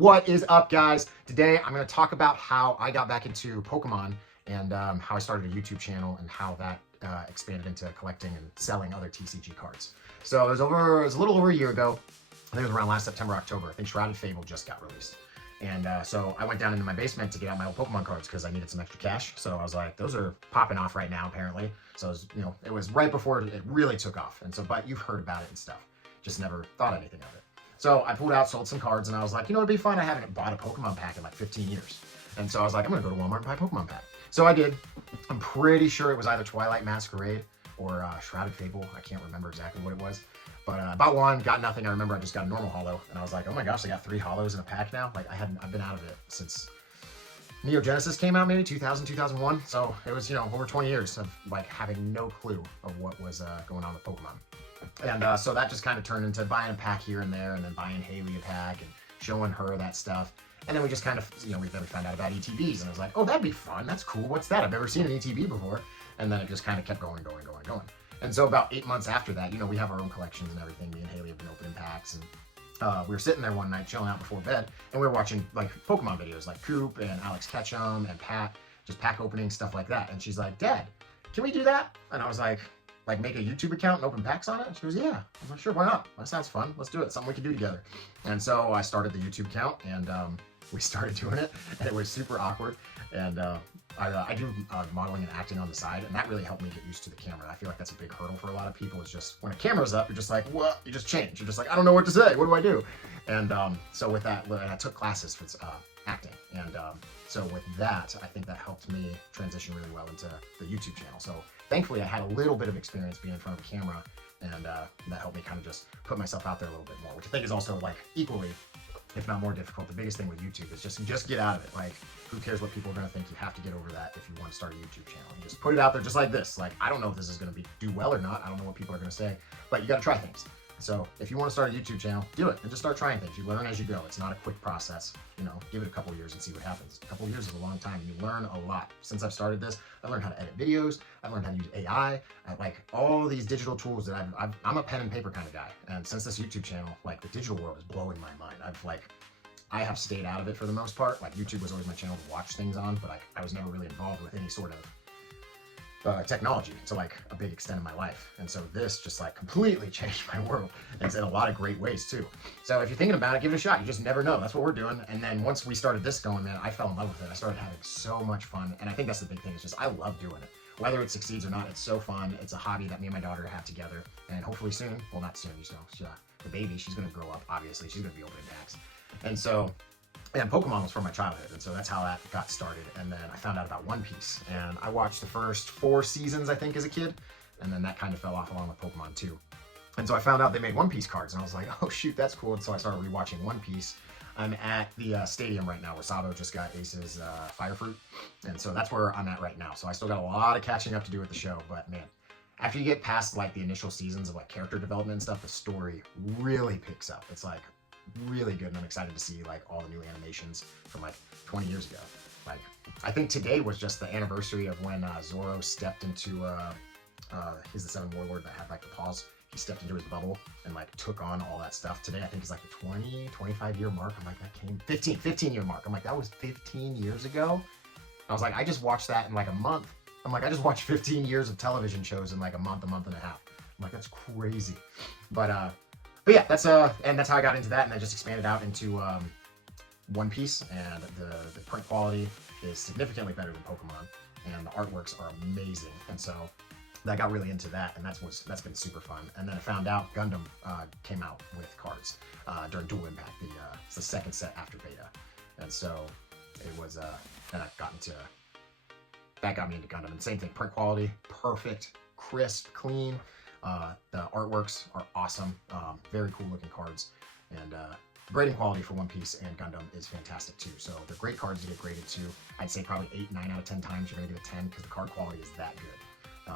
What is up, guys? Today I'm going to talk about how I got back into Pokemon and how I started a YouTube channel and how that expanded into collecting and selling other TCG cards. So it was a little over a year ago. I think it was around last September, October. I think Shrouded Fable just got released. And so I went down into my basement to get out my old Pokemon cards because I needed some extra cash. So I was like, those are popping off right now, apparently. So it was, it was right before it really took off. And so, but you've heard about it and stuff. Just never thought anything of it. So I pulled out, sold some cards, and I was like, it'd be fun. I haven't bought a Pokemon pack in like 15 years. And so I was like, I'm gonna go to Walmart and buy a Pokemon pack. So I did. I'm pretty sure it was either Twilight Masquerade or Shrouded Fable. I can't remember exactly what it was. But bought one, got nothing. I remember I just got a normal holo, and I was like, oh my gosh, I got 3 holos in a pack now. Like I've been out of it since Neo Genesis came out, maybe 2000, 2001. So it was, over 20 years of like having no clue of what was going on with Pokemon. And so that just kind of turned into buying a pack here and there, and then buying Haley a pack and showing her that stuff. And then we just kind of, we found out about ETBs, and I was like, oh, that'd be fun. That's cool. What's that? I've never seen an ETB before. And then it just kind of kept going. And so about 8 months after that, we have our own collections and everything. Me and Haley have been opening packs, and we were sitting there one night chilling out before bed, and we were watching like Pokemon videos, like Coop and Alex Ketchum and Pat, just pack opening, stuff like that. And she's like, Dad, can we do that? And I was like make a YouTube account and open packs on it? And she goes, yeah. I was like, sure, why not? That sounds fun. Let's do it. Something we can do together. And so I started the YouTube account, and we started doing it, and it was super awkward. And I do modeling and acting on the side, and that really helped me get used to the camera. I feel like that's a big hurdle for a lot of people. Is just when a camera's up, you're just like, what? You just change. You're just like, I don't know what to say. What do I do? And so with that, I took classes for acting, and so with that, I think that helped me transition really well into the YouTube channel. So thankfully, I had a little bit of experience being in front of a camera, and that helped me kind of just put myself out there a little bit more, which I think is also like equally, if not more difficult. The biggest thing with YouTube is just get out of it. Like, who cares what people are going to think? You have to get over that if you want to start a YouTube channel. You just put it out there just like this. Like, I don't know if this is going to do well or not. I don't know what people are going to say, but you got to try things. So if you want to start a YouTube channel, do it and just start trying things. You learn as you go. It's not a quick process. Give it a couple years and see what happens. A couple years is a long time. You learn a lot. Since I've started this, I learned how to edit videos. I learned how to use AI. Like all these digital tools that I'm a pen and paper kind of guy. And since this YouTube channel, like the digital world is blowing my mind. I have stayed out of it for the most part. Like YouTube was always my channel to watch things on, but I was never really involved with any sort of technology to like a big extent of my life. And so this just like completely changed my world, and it's in a lot of great ways too. So if you're thinking about it, give it a shot. You just never know. That's what we're doing. And then once we started this going, man, I fell in love with it. I started having so much fun. And I think that's the big thing. It's just, I love doing it. Whether it succeeds or not, it's so fun. It's a hobby that me and my daughter have together. And hopefully soon, well, not soon, the baby, she's going to grow up, obviously. She's going to be opening packs. And so, and Pokemon was from my childhood, and so that's how that got started. And then I found out about One Piece, and I watched the first 4 seasons, I think, as a kid, and then that kind of fell off along with Pokemon too. And so I found out they made One Piece cards, and I was like, oh shoot, that's cool. And so I started rewatching One Piece. I'm at the stadium right now where Sabo just got Ace's Fire Fruit, and so that's where I'm at right now. So I still got a lot of catching up to do with the show, but man, after you get past like the initial seasons of like character development and stuff, the story really picks up. It's like really good, and I'm excited to see like all the new animations from like 20 years ago. Like, I think today was just the anniversary of when Zoro stepped into he's the 7 warlord that had like the paws. He stepped into his bubble and like took on all that stuff. Today I think is like the 25 year mark. I'm like, that came 15 year mark. I'm like, that was 15 years ago. I was like, I just watched that in like a month. I'm like, I just watched 15 years of television shows in like a month and a half. I'm like, that's crazy. But yeah, that's how I got into that, and I just expanded out into One Piece, and the print quality is significantly better than Pokemon, and the artworks are amazing, and so I got really into that, and that's been super fun. And then I found out Gundam came out with cards during Dual Impact. It's the second set after beta, and so it was then that got me into Gundam. And same thing, print quality, perfect, crisp, clean. The artworks are awesome, very cool looking cards, and the grading quality for One Piece and Gundam is fantastic too. So they're great cards to get graded to. I'd say probably 8, 9 out of 10 times you're gonna get a 10 because the card quality is that good.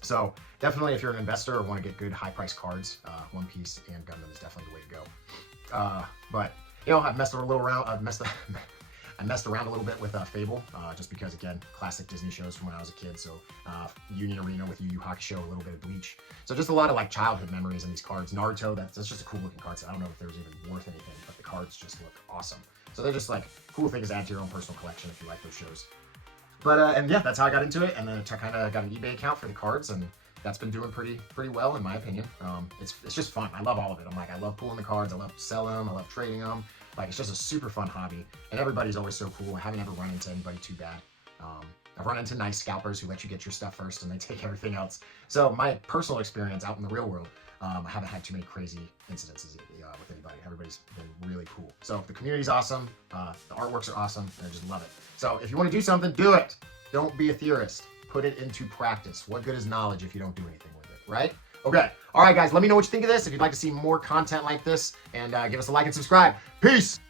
So definitely if you're an investor or want to get good high price cards, One Piece and Gundam is definitely the way to go. But I've messed I messed around a little bit with Fable, just because, again, classic Disney shows from when I was a kid. So Union Arena with Yu Yu Hakusho, a little bit of Bleach. So just a lot of like childhood memories in these cards. Naruto, that's just a cool looking card. So I don't know if there was even worth anything, but the cards just look awesome. So they're just like cool things to add to your own personal collection if you like those shows. But and yeah, that's how I got into it, and then I kind of got an eBay account for the cards, and that's been doing pretty well in my opinion. It's just fun. I love all of it. I love pulling the cards. I love selling them. I love trading them. Like, it's just a super fun hobby, and everybody's always so cool. I haven't ever run into anybody too bad. I've run into nice scalpers who let you get your stuff first and they take everything else. So my personal experience out in the real world, I haven't had too many crazy incidences with anybody. Everybody's been really cool. So the community's awesome. The artworks are awesome, and I just love it. So if you want to do something, do it. Don't be a theorist. Put it into practice. What good is knowledge if you don't do anything with it, right? Okay. All right, guys, let me know what you think of this. If you'd like to see more content like this, and give us a like and subscribe. Peace.